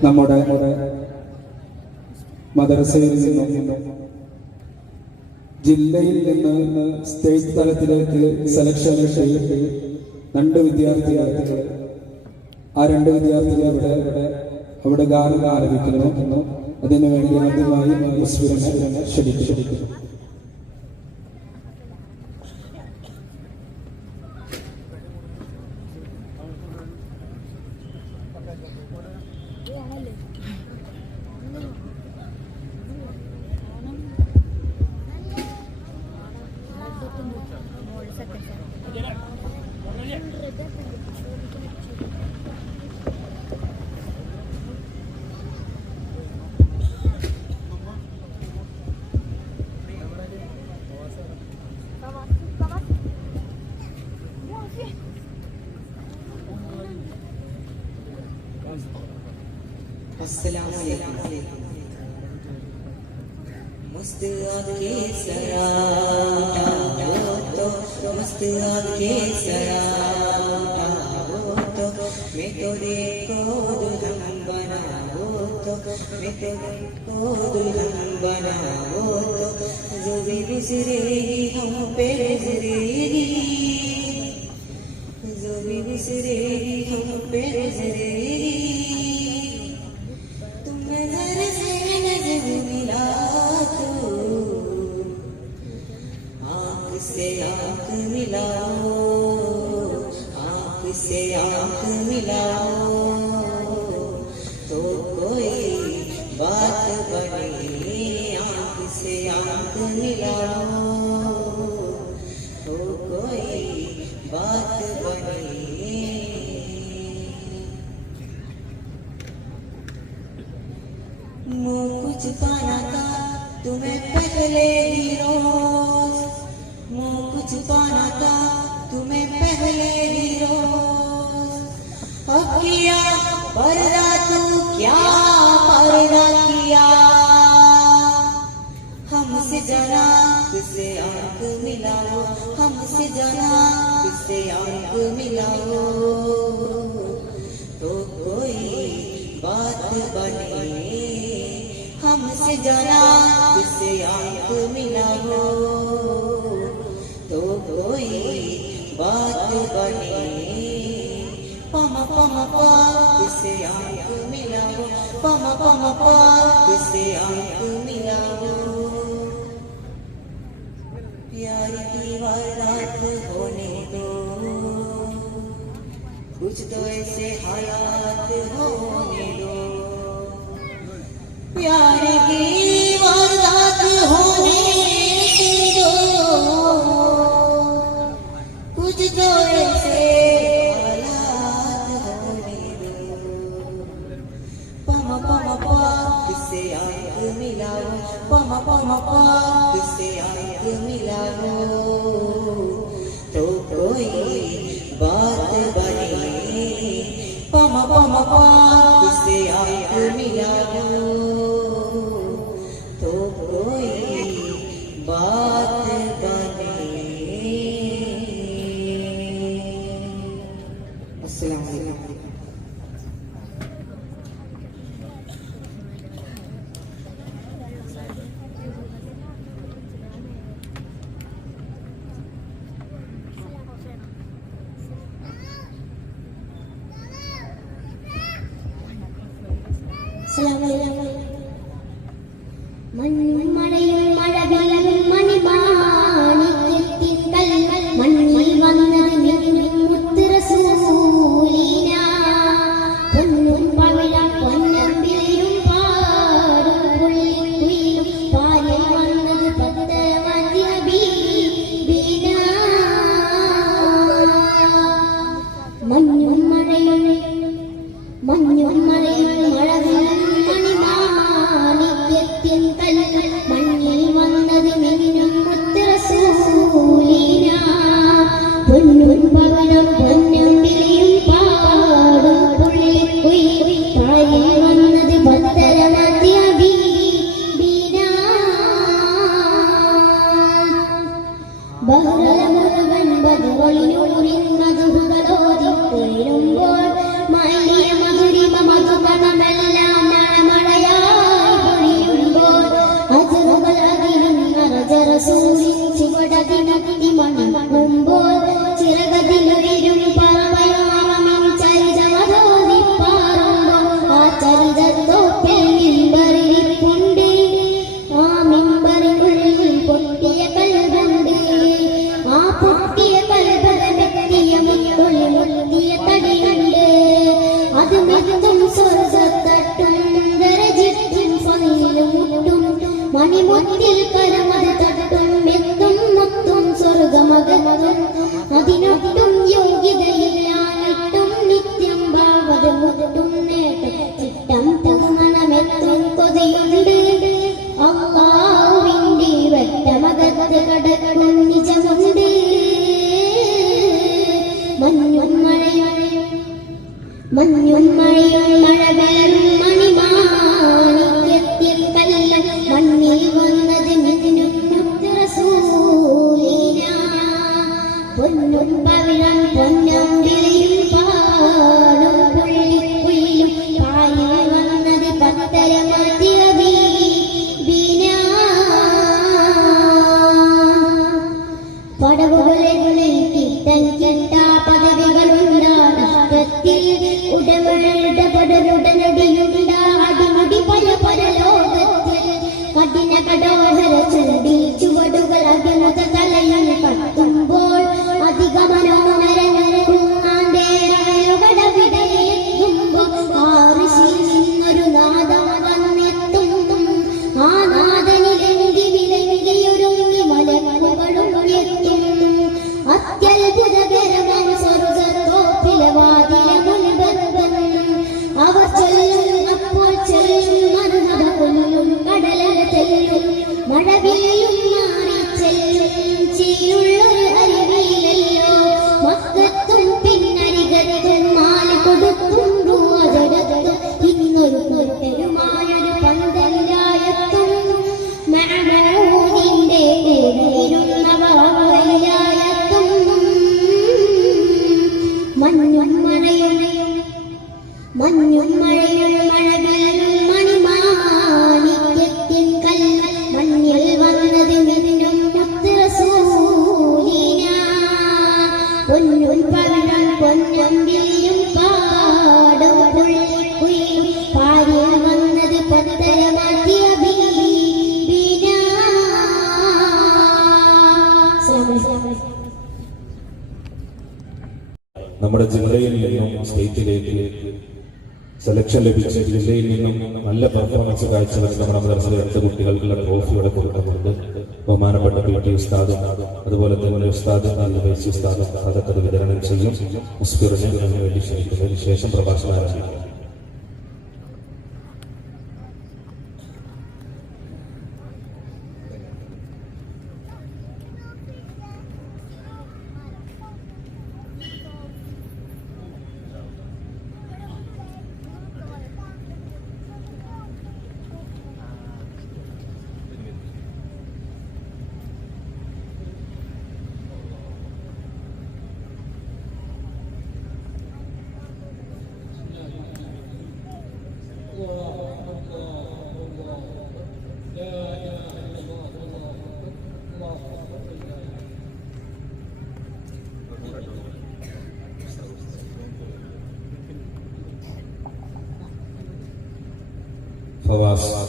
നമ്മുടെ മദ്രസയിൽ നിന്നും ജില്ലയിൽ നിന്ന് സ്റ്റേറ്റ് തലത്തിലേക്ക് സെലക്ഷൻ രണ്ട് വിദ്യാർത്ഥികൾ ആ രണ്ട് വിദ്യാർത്ഥികൾ ഇവിടെ അവിടെ ഗാനം ആരംഭിക്കുന്നു. അതിനുവേണ്ടി ആദ്യമായി ക്ഷണിക്കുന്നു. मस्त आग के सराटा हो तो तो तो देखो दुल्हन बना हो तो मैं तो देखो दुल्हन हो तो जो हम पे जो भी गुजरेगी हम पे बात बने, आँख से आँख मिलाओ। तो कोई बात बने। मुँह पाना था, तुम्हें पहले ही रोज। मुँह पाना था, तुम्हें पहले ही रोज। किया पर्दा तू क्या पर्दा किया? हमसे जना किससे आँख मिलाओ? हमसे जना किससे आँख मिलाओ? तो कोई बात बने। हमसे जना किससे आँख मिलाओ? तो कोई बात बने। पम पम पा किससे आँख मिलाओ। पम पम पा किससे आँख मिलाओ। प्यार की वारदात होने दो। कुछ तो ऐसे हालात होने दो। प्यार की किससे आंख मिलाओ पम पम पा किससे आंख मिलाओ तो कोई बात बने पम पम पा किससे आंख मिलाओ മഞ്ഞും മഴയും മഞ്ഞും മഴയും മഴവില്ലും മണിമാണിക്യത്തിൻ കൽകൾ മണ്ണിൽ വന്നത് മിന്നും മുത്തുറസൂലീന പൊന്നും പവനം പൊന്നും വിളിയും പാടും പുള്ളിക്കുയിൽ പാലിൽ മഞ്ഞും മഴയും മഞ്ഞും മഴ കലർന്നു മഞ്ഞും മഴയും സെലക്ഷൻ ലഭിച്ച. ജില്ലയിൽ നിന്നും നല്ല പെർഫോമൻസ് കാഴ്ചവെച്ച് നമ്മുടെ മദർസിലെ എട്ട് കുട്ടികൾക്കുള്ള ട്രോഫികളെ കൊടുക്കുന്നുണ്ട് ബഹുമാനപ്പെട്ട പി ടി ഉസ്താദും അതുപോലെ തന്നെ ഉസ്താദും നല്ല ദേശീയ ഉസ്താദും. അതൊക്കെ വിതരണം ചെയ്യും. മുസ്കൂറിനെ അതിനുവേണ്ടി ശേഷം പ്രഭാഷണം ആരംഭിക്കും. for us.